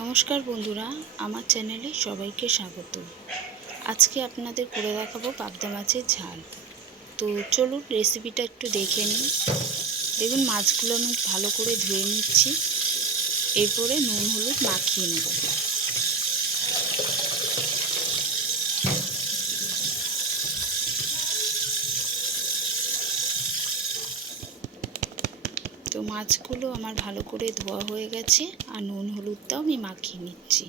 নমস্কার বন্ধুরা, আমার চ্যানেলে সবাইকে স্বাগত। আজকে আপনাদের করে দেখাবো পাবদা মাছের ঝাল। তো চলুন রেসিপিটা একটু দেখে নিন। দেখুন মাছগুলো আমি ভালো করে ধুয়ে নিচ্ছি, এরপরে নুন হলুদ মাখিয়ে নেব। তো মাছগুলো আমার ভালো করে ধোয়া হয়ে গেছে, আর নুন হলুদটাও আমি মাখিয়ে নিচ্ছি।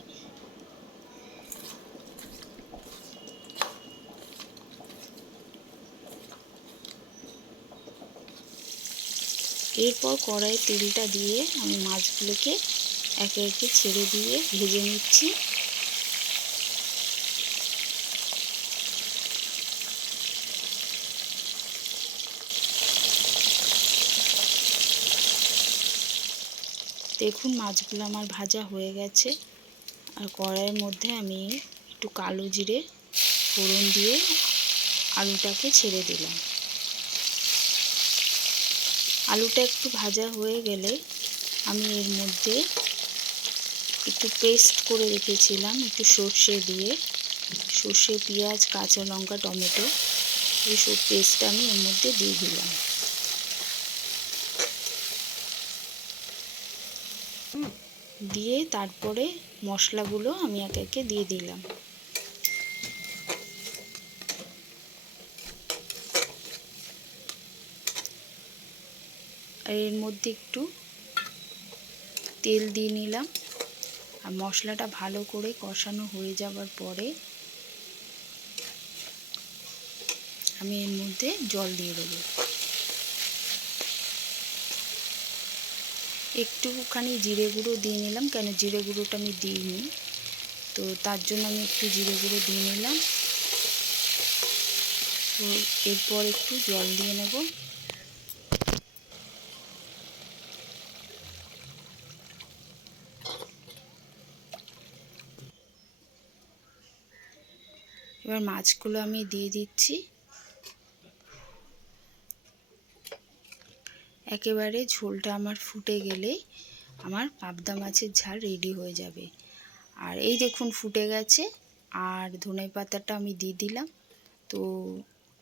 এরপর কড়াইয়ে তেলটা দিয়ে আমি মাছগুলোকে একে একে ছেড়ে দিয়ে ভেজে নিচ্ছি। দেখুন মাছগুলো আমার ভাজা হয়ে গেছে, আর কড়াইয়ের মধ্যে আমি একটু কালো জিরে ফোড়ন দিয়ে আলুটাকে ছেড়ে দিলাম। আলুটা একটু ভাজা হয়ে গেলে আমি এর মধ্যে একটু পেস্ট করে রেখেছিলাম একটু সর্ষে দিয়ে, সর্ষে, পেঁয়াজ, কাঁচা লঙ্কা, টমেটো, এই সব পেস্টটা আমি এর মধ্যে দিয়ে দিলাম। দিয়ে তারপরে মশলাগুলো আমি একে একে দিয়ে দিলাম। আর এর মধ্যে একটু তেল দিয়ে নিলাম। আর মশলাটা ভালো করে কষানো হয়ে যাওয়ার পরে আমি এর মধ্যে জল দিয়ে দেবো। একটুখানি জিরে গুঁড়ো দিয়ে নিলাম, কেন জিরে গুঁড়োটা আমি দিইনি, তো তার জন্য আমি একটু জিরে গুঁড়ো দিয়ে নিলাম। তো এরপর একটু জল দিয়ে নেব। এবার মাছগুলো আমি দিয়ে দিচ্ছি। একেবারে ঝোলটা আমার ফুটে গেলে আমার পাবদা মাছের ঝাল রেডি হয়ে যাবে। আর এই দেখুন ফুটে গেছে, আর ধনেপাতাটা আমি দিয়ে দিলাম। তো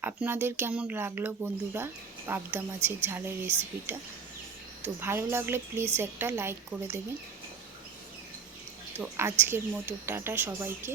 আপনাদের কেমন লাগলো বন্ধুরা পাবদা মাছের ঝালের রেসিপিটা? তো ভালো লাগলে প্লিজ একটা লাইক করে দেবেন। তো আজকের মতো টাটা সবাইকে।